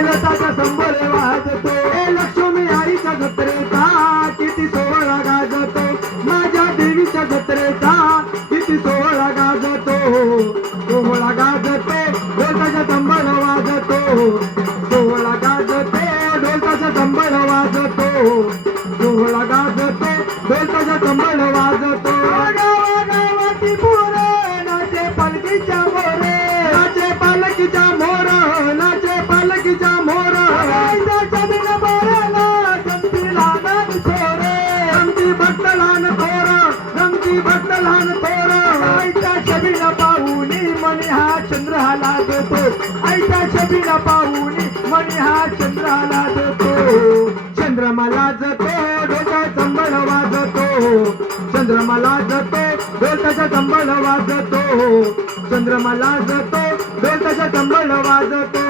ढोलताचा संबळ वाजतो लक्ष्मी आईच्या जत्रेचा किती सोहळा गाजतो माझ्या देवीच्या जत्रेचा किती सोहळा गाजतो सोहळा गाजतो ढोलताचा संबळ वाजतो सोहळा गाजतो ढोलताचा संबळ वाजतो सोहळा गाजतो ढोलताचा संबळ वाजतो गावागावाती पोरं नाचे पालखीच्या मोरे नाचे पालखीच्या मोर नाचे पालखीच्या मोर जमीन बोराला गमती लहान थोर गमती भक्त लहान थोर गमती भक्त लहान थोर आईच्या छबीला पाहुनी मणी हा चंद्र हा लाजतो आईच्या छबीला पाहुनी मणी हा चंद्र हा लाजतो चंद्रमा लाजतो डोक्याचा संबळ वाजतो चंद्रमा लाजतो डोक्याचा संबळ वाजतो चंद्रमा लाजतो डोक्याचा संबळ वाजतो